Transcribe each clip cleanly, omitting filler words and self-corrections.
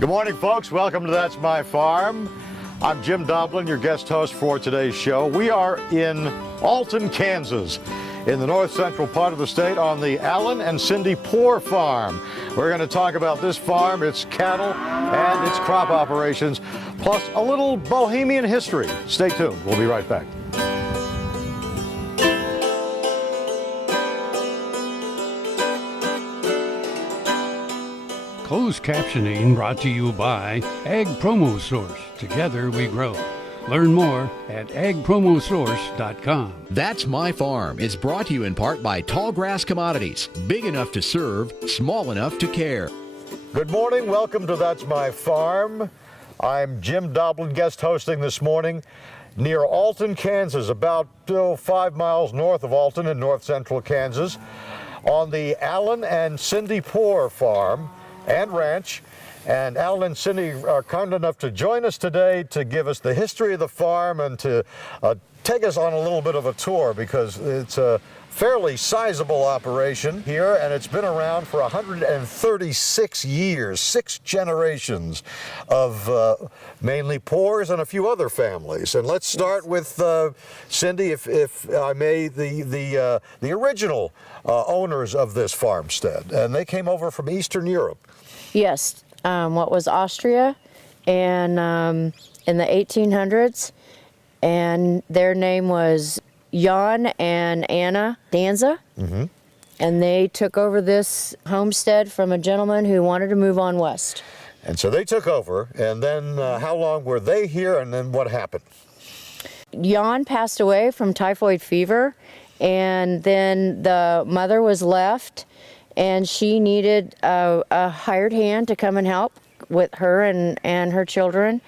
Good morning, folks. Welcome to That's My Farm. I'm Jim Doblin, your guest host for today's show. We are in Alton, Kansas, in the north central part of the state on the Alan and Cindy Poor Farm. We're going to talk about this farm, its cattle, and its crop operations, plus a little bohemian history. Stay tuned. We'll be right back. Closed captioning brought to you by Ag Promo Source. Together we grow. Learn more at agpromosource.com. That's My Farm is brought to you in part by Tallgrass Commodities. Big enough to serve, small enough to care. Good morning. Welcome to That's My Farm. I'm Jim Doblin, guest hosting this morning near Alton, Kansas, about 5 miles north of Alton in north central Kansas, on the Alan and Cindy Poor Farm and ranch. And Alan and Cindy are kind enough to join us today to give us the history of the farm and to take us on a little bit of a tour, because it's a fairly sizable operation here, and it's been around for 136 years, 6 generations of mainly Poors and a few other families. And let's start with Cindy, if I may, the original owners of this farmstead, and they came over from Eastern Europe. Yes, what was Austria, and in the 1800s, and their name was Jan and Anna Danza, and they took over this homestead from a gentleman who wanted to move on west. And so they took over, and then how long were they here, and then what happened? Jan passed away from typhoid fever, and then the mother was left, and she needed a hired hand to come and help with her and her children.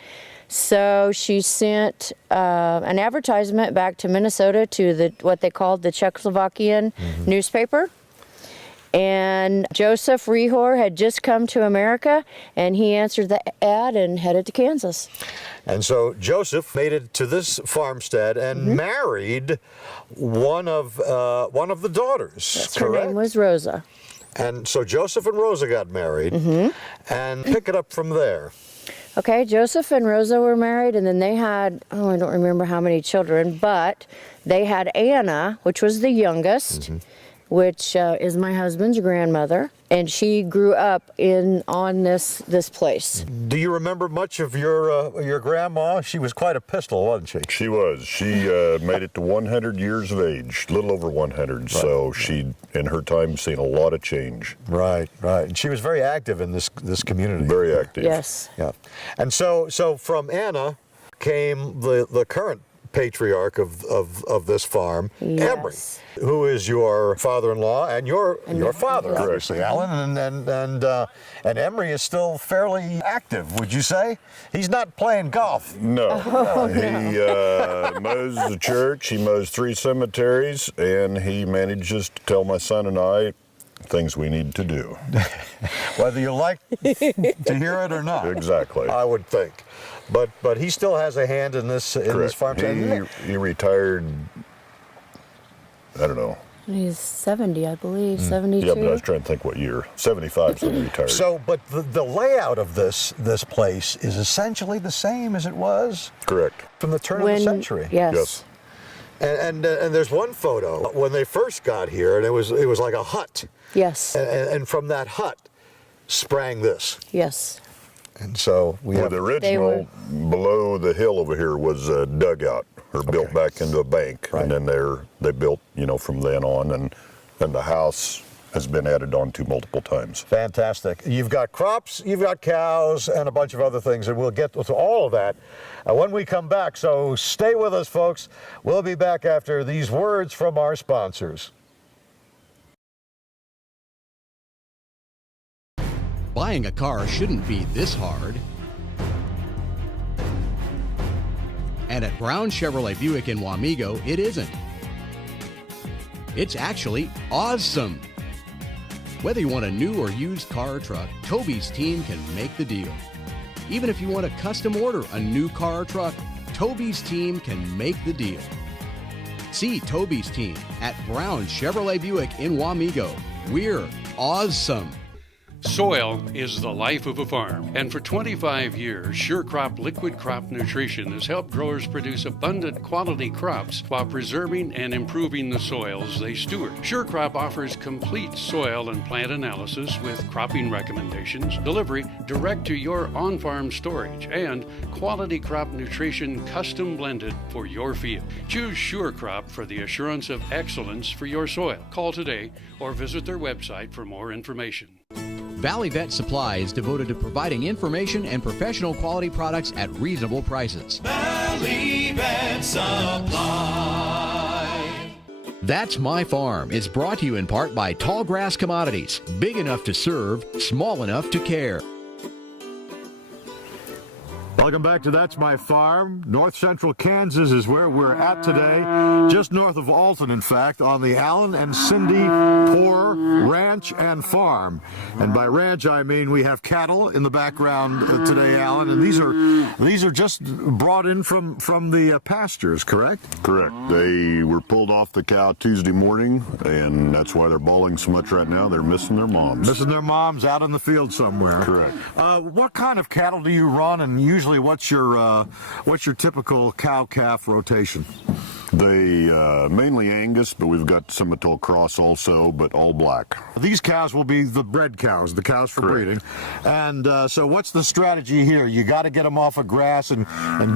So she sent an advertisement back to Minnesota to what they called the Czechoslovakian newspaper. And Joseph Rehor had just come to America, and he answered the ad and headed to Kansas. And so Joseph made it to this farmstead and married one of the daughters. Yes, correct? her name was Rosa. And so Joseph and Rosa got married, and pick it up from there. Okay, Joseph and Rosa were married, and then they had, I don't remember how many children, but they had Anna, which was the youngest, which is my husband's grandmother, and she grew up on this place. Do you remember much of your grandma? She was quite a pistol, wasn't she? She was. She made it to 100 years of age, a little over 100. Right. So she, in her time, seen a lot of change. Right, right. And she was very active in this community. Very active. Yes. Yeah. And so from Anna came the current patriarch of this farm, Emery, who is your father-in-law and your father, obviously, Alan, and Emery is still fairly active, would you say? He's not playing golf. No. He mows the church, he mows 3 cemeteries, and he manages to tell my son and I things we need to do. Whether you like to hear it or not. Exactly. I would think. But he still has a hand in this farm. He retired, I don't know. He's 70, I believe, 72. Yeah, but I was trying to think what year. 75 when he retired. So, but the layout of this place is essentially the same as it was? Correct. From the turn of the century? Yes. And there's one photo when they first got here, and it was like a hut. Yes. And from that hut sprang this. Yes. And so the original below the hill over here was a dugout, or built back into a bank, and then they built, from then on, and the house has been added on to multiple times. Fantastic. You've got crops, you've got cows, and a bunch of other things, and we'll get to all of that when we come back. So stay with us, folks. We'll be back after these words from our sponsors. Buying a car shouldn't be this hard. And at Brown Chevrolet Buick in Wamego, it isn't. It's actually awesome. Whether you want a new or used car or truck, Toby's team can make the deal. Even if you want to custom order a new car or truck, Toby's team can make the deal. See Toby's team at Brown Chevrolet Buick in Wamego. We're awesome. Soil is the life of a farm, and for 25 years, SureCrop Liquid Crop Nutrition has helped growers produce abundant quality crops while preserving and improving the soils they steward. SureCrop offers complete soil and plant analysis with cropping recommendations, delivery direct to your on-farm storage, and quality crop nutrition custom blended for your field. Choose SureCrop for the assurance of excellence for your soil. Call today or visit their website for more information. Valley Vet Supply is devoted to providing information and professional quality products at reasonable prices. Valley Vet Supply. That's My Farm is brought to you in part by Tallgrass Commodities. Big enough to serve, small enough to care. Welcome back to That's My Farm. North Central Kansas is where we're at today, just north of Alton, in fact, on the Alan and Cindy Poor Ranch and Farm. And by ranch, I mean we have cattle in the background today, Alan, and these are just brought in from the pastures, correct? Correct. They were pulled off the cow Tuesday morning, and that's why they're bawling so much right now. They're missing their moms. Missing their moms out in the field somewhere. Correct. What kind of cattle do you run, and usually what's your typical cow-calf rotation? They mainly Angus, but we've got Simmental Cross also, but all black. These cows will be the bred cows, the cows for Correct. breeding. And so what's the strategy here? You got to get them off of grass and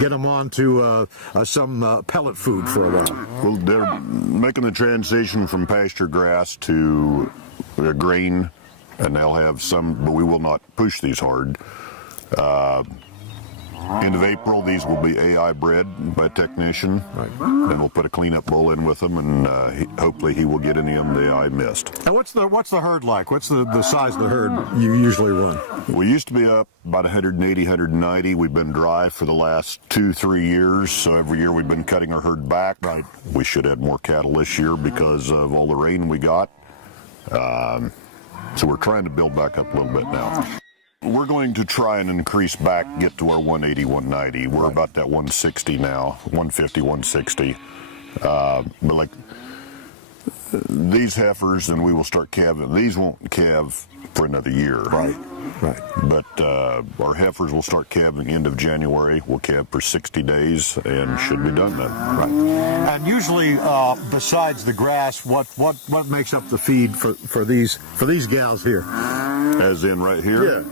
get them onto some pellet food for a while. Well, they're making the transition from pasture grass to grain, and they'll have some, but we will not push these hard. End of April, these will be AI bred by a technician. Right. Then we'll put a cleanup bull in with them, and hopefully he will get any of them the AI missed. And what's the herd like? What's the size of the herd you usually run? We used to be up about 180, 190. We've been dry for the last 2-3 years, so every year we've been cutting our herd back. Right. We should have more cattle this year because of all the rain we got. So we're trying to build back up a little bit now. We're going to try and increase back, get to our 180, 190. We're about that 160 now, 150, 160. But like these heifers, and we will start calving. These won't calve for another year. Right. But our heifers will start calving end of January. We'll calve for 60 days and should be done then. Right. And usually, besides the grass, what makes up the feed for these gals here? As in right here? Yeah.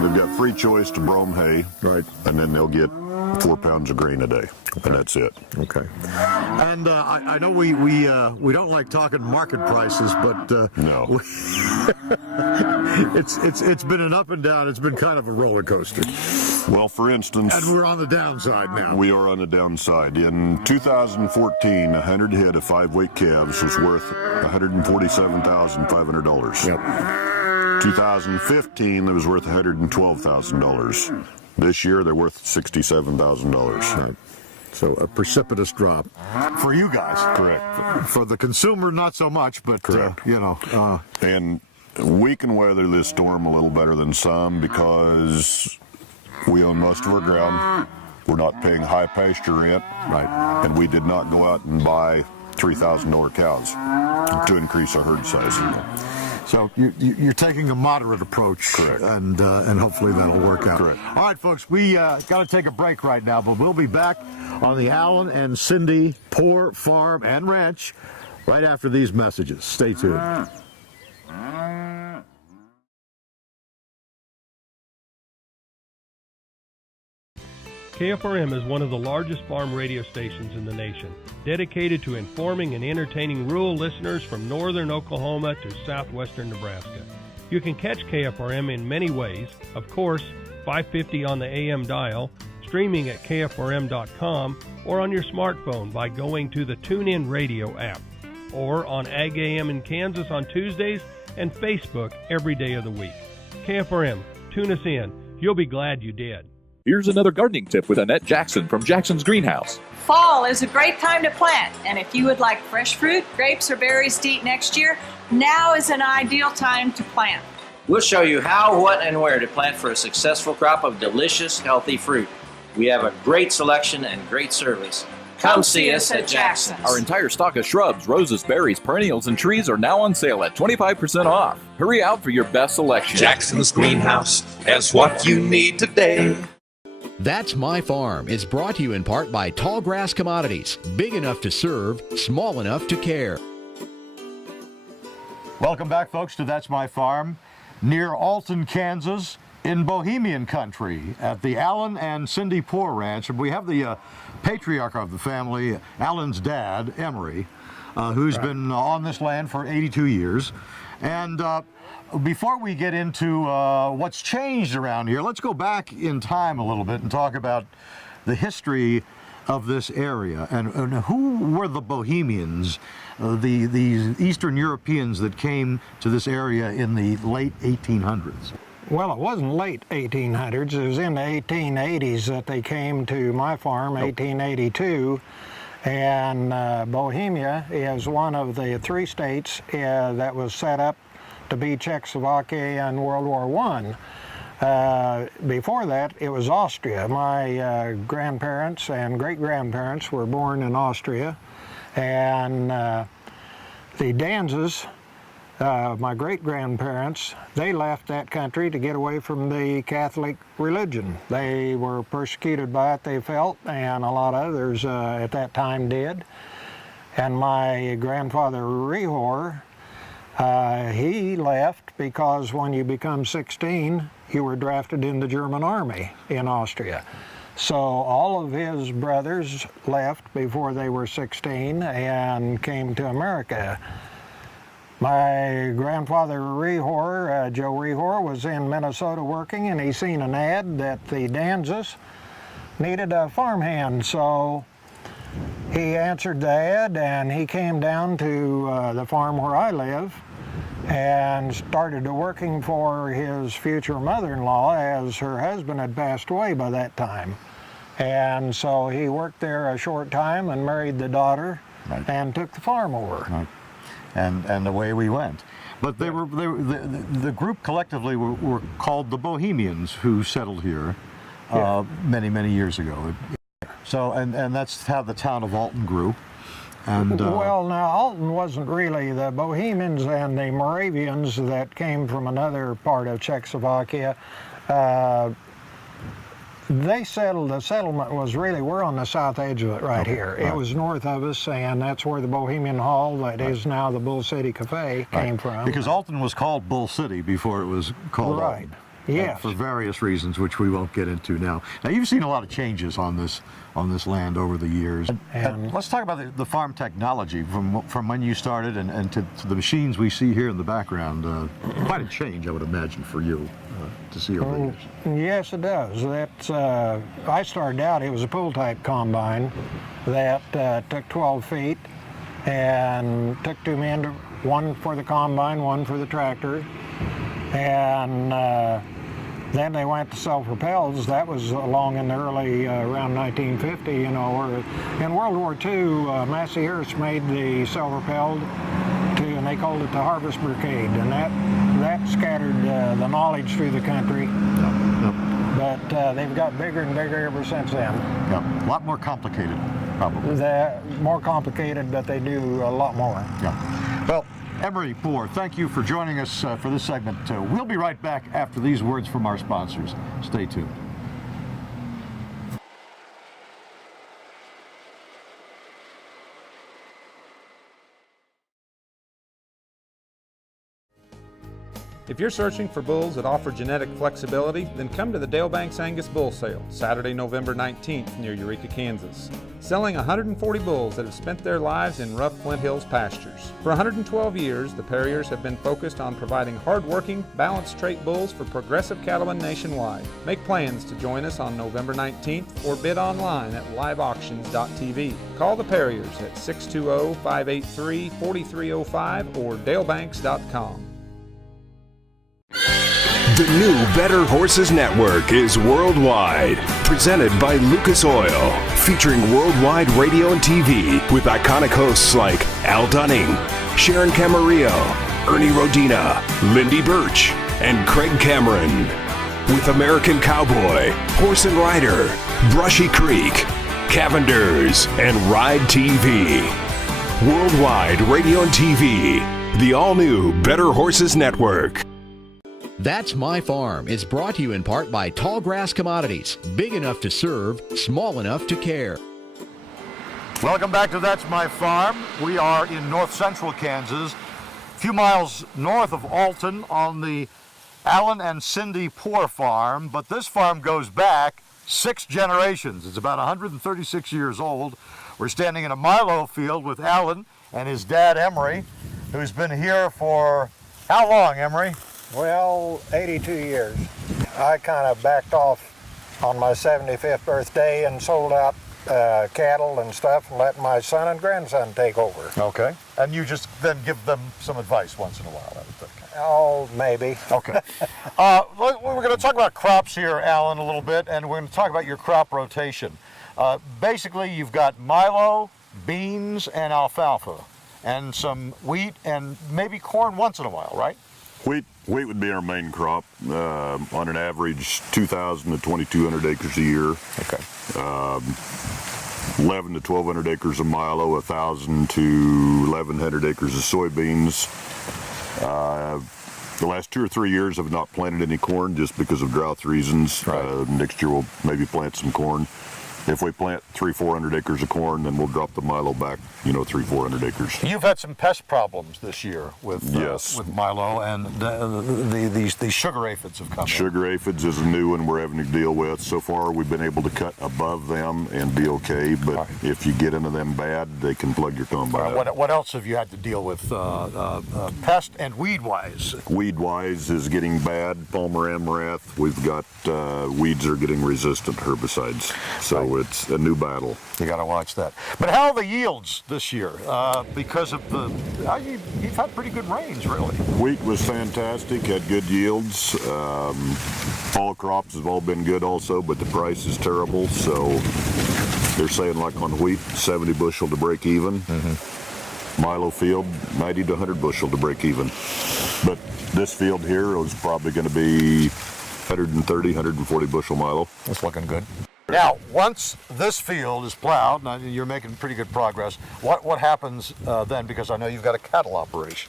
They've got free choice to brome hay. Right. And then they'll get 4 pounds of grain a day. And that's it. Okay. And I know we don't like talking market prices, but No. it's been an up and down. It's been kind of a roller coaster. Well, for instance, And we're on the downside now. we are on the downside. In 2014, 100 head of 5-weight calves was worth $147,500. Yep. 2015, it was worth $112,000. This year, they're worth $67,000. Right. So a precipitous drop for you guys. Correct. For the consumer, not so much, but Correct. And we can weather this storm a little better than some because we own most of our ground. We're not paying high pasture rent. Right. And we did not go out and buy $3,000 cows to increase our herd size. So you're taking a moderate approach. Correct. And hopefully that'll work out. Correct. All right, folks, we got to take a break right now, but we'll be back on the Alan and Cindy Poor Farm and Ranch right after these messages. Stay tuned. KFRM is one of the largest farm radio stations in the nation, dedicated to informing and entertaining rural listeners from northern Oklahoma to southwestern Nebraska. You can catch KFRM in many ways, of course, 550 on the AM dial, streaming at kfrm.com, or on your smartphone by going to the TuneIn Radio app, or on Ag AM in Kansas on Tuesdays and Facebook every day of the week. KFRM, tune us in. You'll be glad you did. Here's another gardening tip with Annette Jackson from Jackson's Greenhouse. Fall is a great time to plant, and if you would like fresh fruit, grapes, or berries to eat next year, now is an ideal time to plant. We'll show you how, what, and where to plant for a successful crop of delicious, healthy fruit. We have a great selection and great service. Come see us at Jackson's. Our entire stock of shrubs, roses, berries, perennials, and trees are now on sale at 25% off. Hurry out for your best selection. Jackson's Greenhouse has what you need today. That's My Farm is brought to you in part by Tallgrass Commodities. Big enough to serve, small enough to care. Welcome back, folks, to That's My Farm, near Alton, Kansas, in Bohemian country, at the Alan and Cindy Poor Ranch. And we have the patriarch of the family, Alan's dad, Emery, who's been on this land for 82 years. And before we get into what's changed around here, let's go back in time a little bit and talk about the history of this area and who were the Bohemians, the Eastern Europeans that came to this area in the late 1800s. Well, it wasn't late 1800s. It was in the 1880s that they came to my farm, 1882. And Bohemia is one of the 3 states that was set up to be Czechoslovakia in World War I. Before that, it was Austria. My grandparents and great-grandparents were born in Austria. And the Danzas, my great-grandparents, they left that country to get away from the Catholic religion. They were persecuted by it, they felt, and a lot of others at that time did. And my grandfather Rehor, he left because when you become 16, you were drafted in the German army in Austria. So all of his brothers left before they were 16 and came to America. My grandfather Rehor, Joe Rehor, was in Minnesota working, and he seen an ad that the Danzas needed a farmhand. So he answered the ad, and he came down to the farm where I live and started working for his future mother-in-law, as her husband had passed away by that time. And so he worked there a short time and married the daughter and took the farm over. Right. And away we went. But the group collectively were called the Bohemians, who settled here many, many years ago. So, and that's how the town of Alton grew. And well, now Alton wasn't really the Bohemians and the Moravians that came from another part of Czechoslovakia. They settled, the settlement was really, we're on the south edge of it right here. It was north of us, and that's where the Bohemian Hall, that is now the Bull City Cafe, came from. Because Alton was called Bull City before it was called Alton. Yes. For various reasons, which we won't get into now. Now, you've seen a lot of changes on this land over the years. And let's talk about the farm technology from when you started and to the machines we see here in the background. Quite a change, I would imagine, for you to see over the years. Yes, it does. That's, I started out, it was a pull-type combine that took 12 feet and took 2 men, one for the combine, one for the tractor. And then they went to self-propels. That was along in the early, around 1950, you know. Or in World War II, Massey Harris made the self-propelled, and they called it the Harvest Brigade, and that scattered the knowledge through the country. But they've got bigger and bigger ever since then. A lot more complicated, probably. They're more complicated, but they do a lot more. Well, Emery Poor, thank you for joining us for this segment. We'll be right back after these words from our sponsors. Stay tuned. If you're searching for bulls that offer genetic flexibility, then come to the Dale Banks Angus Bull Sale, Saturday, November 19th, near Eureka, Kansas. Selling 140 bulls that have spent their lives in rough Flint Hills pastures. For 112 years, the Perriers have been focused on providing hard-working, balanced trait bulls for progressive cattlemen nationwide. Make plans to join us on November 19th or bid online at liveauctions.tv. Call the Perriers at 620-583-4305 or dalebanks.com. The new Better Horses Network is worldwide. Presented by Lucas Oil. Featuring worldwide radio and TV with iconic hosts like Al Dunning, Sharon Camarillo, Ernie Rodina, Lindy Birch, and Craig Cameron. With American Cowboy, Horse and Rider, Brushy Creek, Cavenders, and Ride TV. Worldwide radio and TV. The all-new Better Horses Network. That's My Farm is brought to you in part by Tallgrass Commodities. Big enough to serve, small enough to care. Welcome back to That's My Farm. We are in north central Kansas, a few miles north of Alton on the Alan and Cindy Poor farm, but this farm goes back 6 generations. It's about 136 years old. We're standing in a Milo field with Alan and his dad Emery, who's been here for how long, Emery? Well, 82 years. I kind of backed off on my 75th birthday and sold out cattle and stuff and let my son and grandson take over. Okay. And you just then give them some advice once in a while, I would think. Oh, maybe. Okay. We're going to talk about crops here, Alan, a little bit, and we're going to talk about your crop rotation. Basically, you've got milo, beans, and alfalfa, and some wheat, and maybe corn once in a while, right? Wheat would be our main crop, on an average 2,000 to 2,200 acres a year. Okay. 11 to 1,200 acres of milo, 1,000 to 1,100 acres of soybeans. The last 2 or 3 years I've not planted any corn just because of drought reasons. Right. Next year we'll maybe plant some corn. If we plant 300-400 acres of corn, then we'll drop the milo back, 300-400 acres. You've had some pest problems this year with Yes. with milo, and these sugar aphids have come. Sugar aphids is a new one we're having to deal with. So far we've been able to cut above them and be okay, but Right. if you get into them bad, they can plug your combine up. What else have you had to deal with pest and weed-wise? Weed-wise is getting bad. Palmer amaranth. We've got weeds are getting resistant herbicides. So it's a new battle. You got to watch that. But how are the yields this year? Because of you've had pretty good rains, really. Wheat was fantastic. Had good yields. Fall crops have all been good also, but the price is terrible. So they're saying like on wheat, 70 bushel to break even. Mm-hmm. Milo field, 90 to 100 bushel to break even. But this field here is probably going to be 130, 140 bushel milo. That's looking good. Now, once this field is plowed, now you're making pretty good progress, what happens then? Because I know you've got a cattle operation.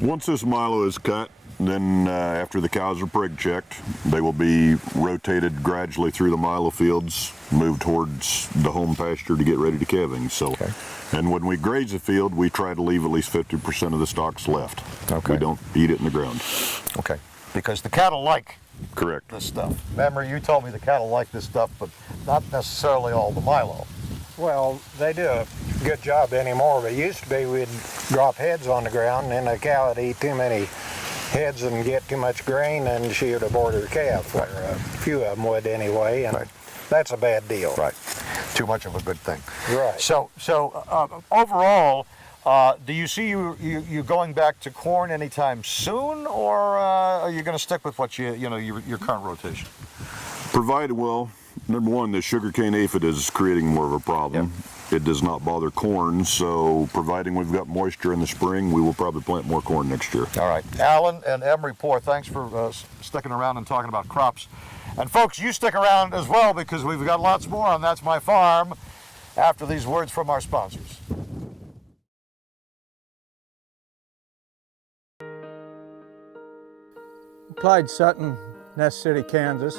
Once this milo is cut, then after the cows are prig checked, they will be rotated gradually through the milo fields, moved towards the home pasture to get ready to calving. So, okay. And when we graze a field, we try to leave at least 50% of the stalks left. Okay. We don't eat it in the ground. Okay. Because the cattle like Correct. this stuff. Remember, you told me the cattle like this stuff, but not necessarily all the milo. Well, they do a good job anymore, but it used to be we'd drop heads on the ground and then the cow would eat too many heads and get too much grain and she would abort her calf, or a few of them would anyway, and that's a bad deal. Right. Too much of a good thing. Right. So overall, do you see you going back to corn anytime soon, or are you going to stick with what your current rotation? Provided, well, number one, the sugarcane aphid is creating more of a problem. Yep. It does not bother corn, so providing we've got moisture in the spring, we will probably plant more corn next year. All right. Alan and Emery Poor, thanks for sticking around and talking about crops. And folks, you stick around as well, because we've got lots more on That's My Farm after these words from our sponsors. Clyde Sutton, Nest City, Kansas.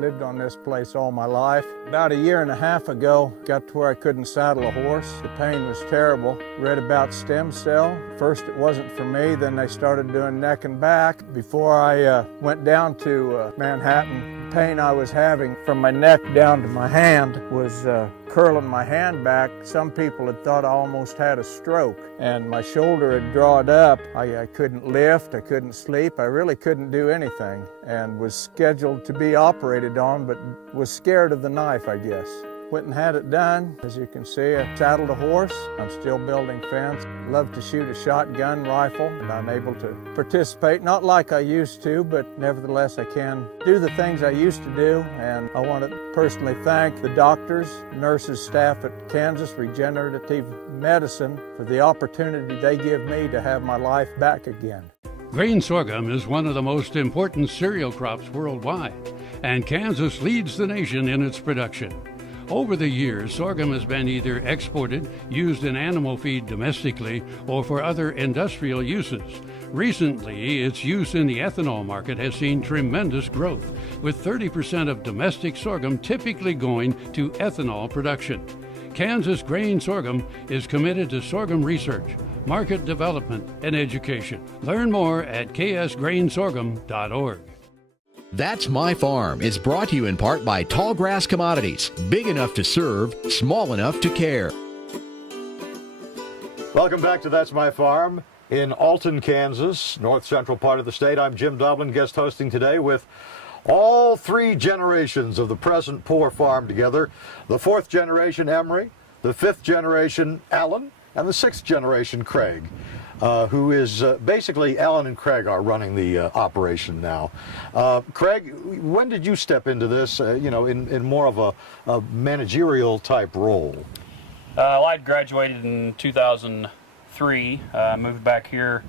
Lived on this place all my life. About 1.5 years ago, got to where I couldn't saddle a horse. The pain was terrible. Read about stem cell. First it wasn't for me, then they started doing neck and back. Before I went down to Manhattan, the pain I was having from my neck down to my hand was curling my hand back. Some people had thought I almost had a stroke, and my shoulder had drawed up. I couldn't lift, I couldn't sleep, I really couldn't do anything, and was scheduled to be operated on, but was scared of the knife, I guess. Went and had it done. As you can see, I saddled a horse. I'm still building fence. Love to shoot a shotgun rifle, and I'm able to participate, not like I used to, but nevertheless I can do the things I used to do. And I want to personally thank the doctors, nurses, staff at Kansas Regenerative Medicine for the opportunity they give me to have my life back again. Grain sorghum is one of the most important cereal crops worldwide, and Kansas leads the nation in its production. Over the years, sorghum has been either exported, used in animal feed domestically, or for other industrial uses. Recently, its use in the ethanol market has seen tremendous growth, with 30% of domestic sorghum typically going to ethanol production. Kansas Grain Sorghum is committed to sorghum research, market development, and education. Learn more at ksgrainsorghum.org. That's My Farm is brought to you in part by Tallgrass Commodities, big enough to serve, small enough to care. Welcome back to That's My Farm in Alton, Kansas, north central part of the state. I'm Jim Doblin, guest hosting today with all three generations of the present poor farm together. The fourth generation, Emery, the fifth generation, Alan, and the sixth generation, Craig, who is basically, Alan and Craig are running the operation now. Craig, when did you step into this, in more of a managerial type role? Well, I'd graduated in 2003, moved back here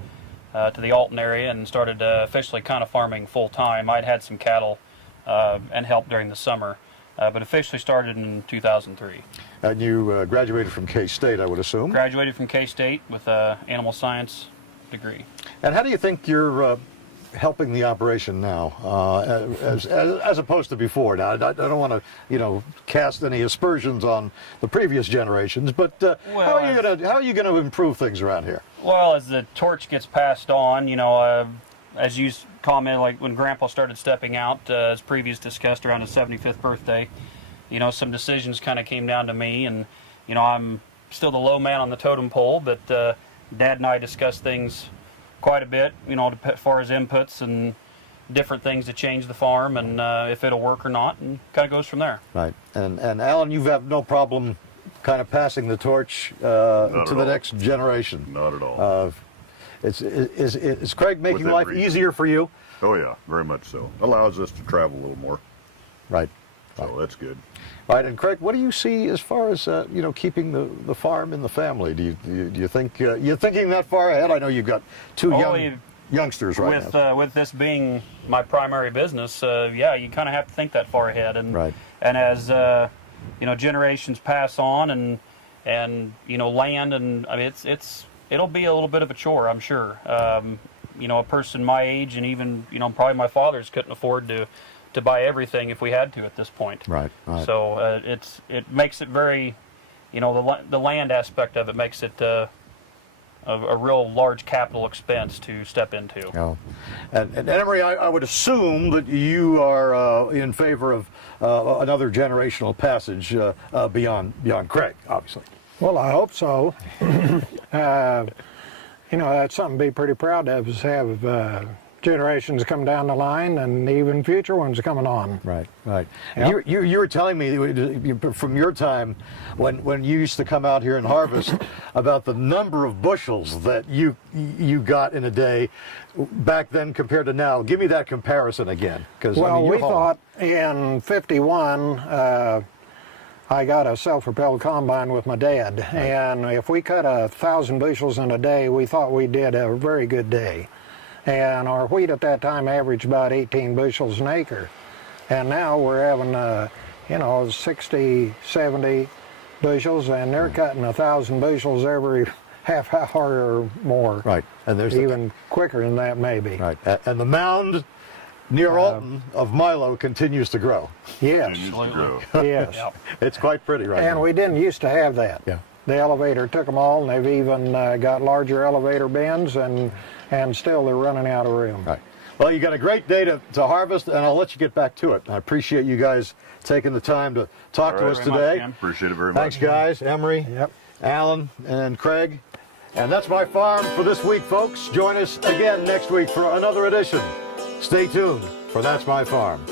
to the Alton area and started officially kind of farming full time. I'd had some cattle and helped during the summer, but officially started in 2003. And you graduated from K-State, I would assume? Graduated from K-State with an animal science degree. And how do you think you're helping the operation now, as opposed to before? Now, I don't want to, cast any aspersions on the previous generations, but how are you going to improve things around here? Well, as the torch gets passed on, as you commented, like when Grandpa started stepping out, as previous discussed, around his 75th birthday, some decisions kind of came down to me, and I'm still the low man on the totem pole, but Dad and I discussed things quite a bit, as far as inputs and different things to change the farm, and if it'll work or not, and kind of goes from there. Right. And Alan, you have no problem kind of passing the torch to the next generation? Not at all. Is Craig making life easier for you? Oh yeah, very much so. Allows us to travel a little more. Right. So that's good. Right, and Craig, what do you see as far as keeping the farm in the family? Do you think you're thinking that far ahead? I know you've got two youngsters right now. With this being my primary business, yeah, you kind of have to think that far ahead, and and as generations pass on, and land, and I mean it'll be a little bit of a chore, I'm sure. A person my age, and even probably my father's, couldn't afford to buy everything if we had to at this point. Right. So it makes it very, the land aspect of it makes it a real large capital expense to step into. Oh. And Emery, I would assume that you are in favor of another generational passage beyond Craig, obviously. Well, I hope so. That's something to be pretty proud of, is have generations come down the line, and even future ones coming on. Right. Yep. You were telling me from your time when you used to come out here and harvest about the number of bushels that you got in a day back then compared to now. Give me that comparison again. Well, we thought in '51 I got a self-propelled combine with my dad, and if we cut 1,000 bushels in a day, we thought we did a very good day. And our wheat at that time averaged about 18 bushels an acre. And now we're having, 60, 70 bushels, and they're cutting 1,000 bushels every half hour or more. Right. And there's even quicker than that, maybe. Right. And the mound near Alton of Milo continues to grow. Yes. Yes. Yep. It's quite pretty right now. And we didn't used to have that. Yeah. The elevator took them all, and they've even got larger elevator bins, and still they're running out of room. Right. Well, you got a great day to harvest, and I'll let you get back to it. I appreciate you guys taking the time to talk to us today. Appreciate it very much. Thanks, guys. Emery, Alan, and Craig. And that's my farm for this week, folks. Join us again next week for another edition. Stay tuned for That's My Farm.